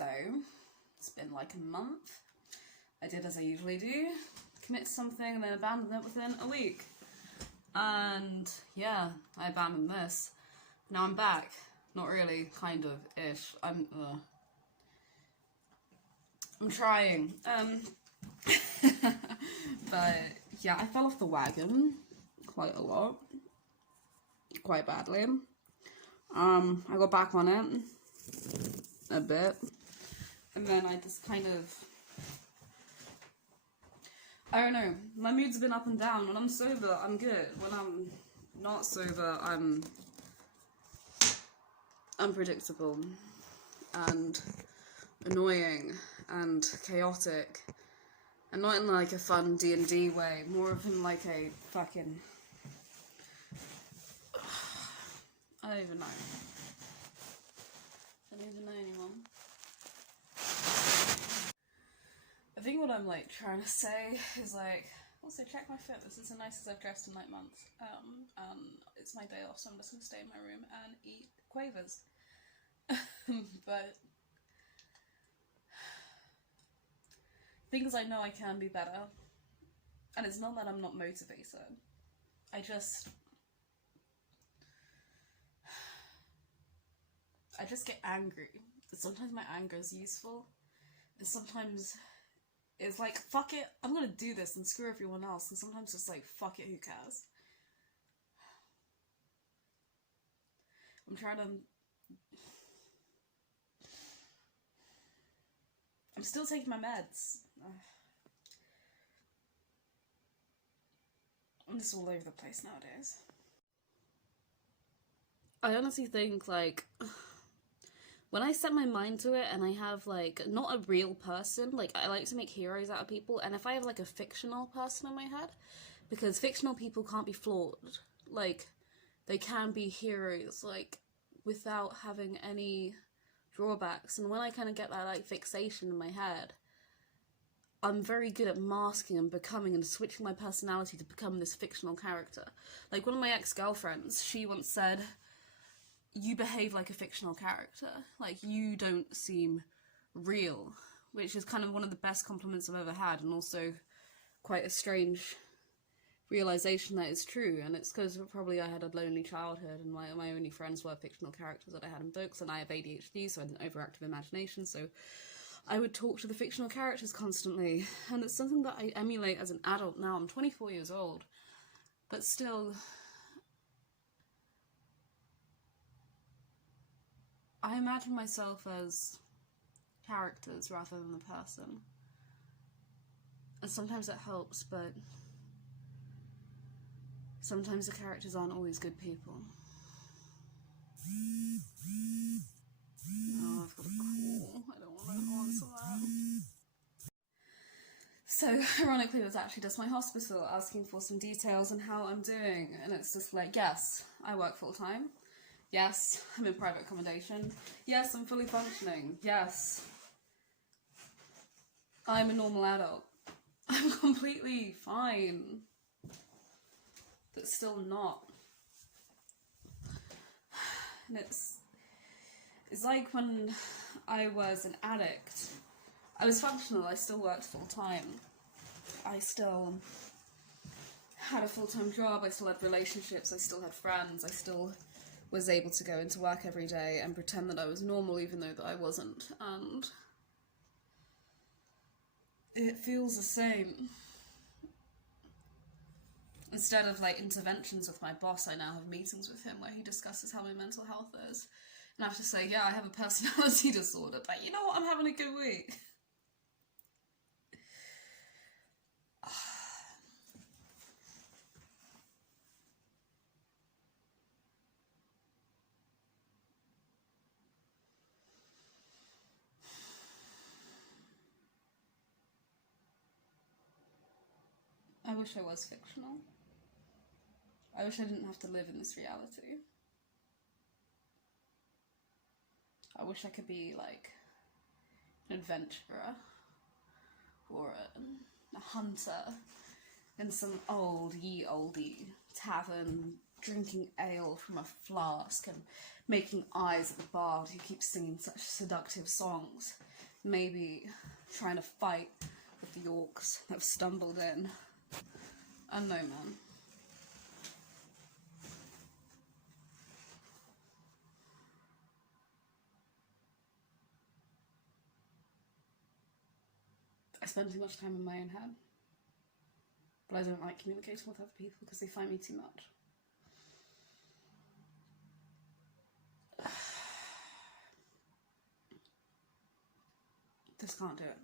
So, it's been like a month. I did as I usually do, commit to something and then abandon it within a week. And yeah, I abandoned this. Now I'm back. Not really, kind of, ish. I'm trying. But yeah, I fell off the wagon quite a lot. Quite badly. I got back on it a bit. And then I just kind of, I don't know, my moods have been up and down. When I'm sober, I'm good. When I'm not sober, I'm unpredictable and annoying and chaotic. And not in like a fun D&D way, more of in like a fucking, I don't even know. I don't even know anymore. I think what I'm like trying to say is like, also check my fit, this is the nicest I've dressed in like months. It's my day off, so I'm just gonna stay in my room and eat quavers. But things I know I can be better. And it's not that I'm not motivated. I just get angry. Sometimes my anger is useful. And sometimes it's like, fuck it, I'm gonna do this and screw everyone else. And sometimes it's like, fuck it, who cares? I'm trying to... I'm still taking my meds. I'm just all over the place nowadays. I honestly think, like, when I set my mind to it and I have, like, not a real person, like, I like to make heroes out of people, and if I have, like, a fictional person in my head, because fictional people can't be flawed, like, they can be heroes, like, without having any drawbacks, and when I kind of get that, like, fixation in my head, I'm very good at masking and becoming and switching my personality to become this fictional character. Like, one of my ex-girlfriends, she once said, you behave like a fictional character. Like, you don't seem real. Which is kind of one of the best compliments I've ever had, and also quite a strange realisation that is true. And it's because probably I had a lonely childhood, and my only friends were fictional characters that I had in books, and I have ADHD, so I had an overactive imagination, so I would talk to the fictional characters constantly. And it's something that I emulate as an adult now. I'm 24 years old. But still, I imagine myself as characters rather than the person. And sometimes it helps, but sometimes the characters aren't always good people. Oh, I've got a call. I don't want to answer that. So, ironically, it was actually just my hospital asking for some details on how I'm doing. And it's just like, yes, I work full-time. Yes, I'm in private accommodation. Yes, I'm fully functioning. Yes, I'm a normal adult. I'm completely fine. But still not. And it's like when I was an addict. I was functional, I still worked full-time. I still had a full-time job, I still had relationships, I still had friends, I still was able to go into work every day and pretend that I was normal even though that I wasn't. And it feels the same. Instead of like interventions with my boss, I now have meetings with him where he discusses how my mental health is. And I have to say, yeah, I have a personality disorder, but you know what, I'm having a good week. I wish I was fictional. I wish I didn't have to live in this reality. I wish I could be like an adventurer or a hunter in some oldie tavern drinking ale from a flask and making eyes at the bard who keeps singing such seductive songs. Maybe trying to fight with the orcs that have stumbled in. I don't know, man. I spend too much time in my own head. But I don't like communicating with other people because they find me too much. Just can't do it.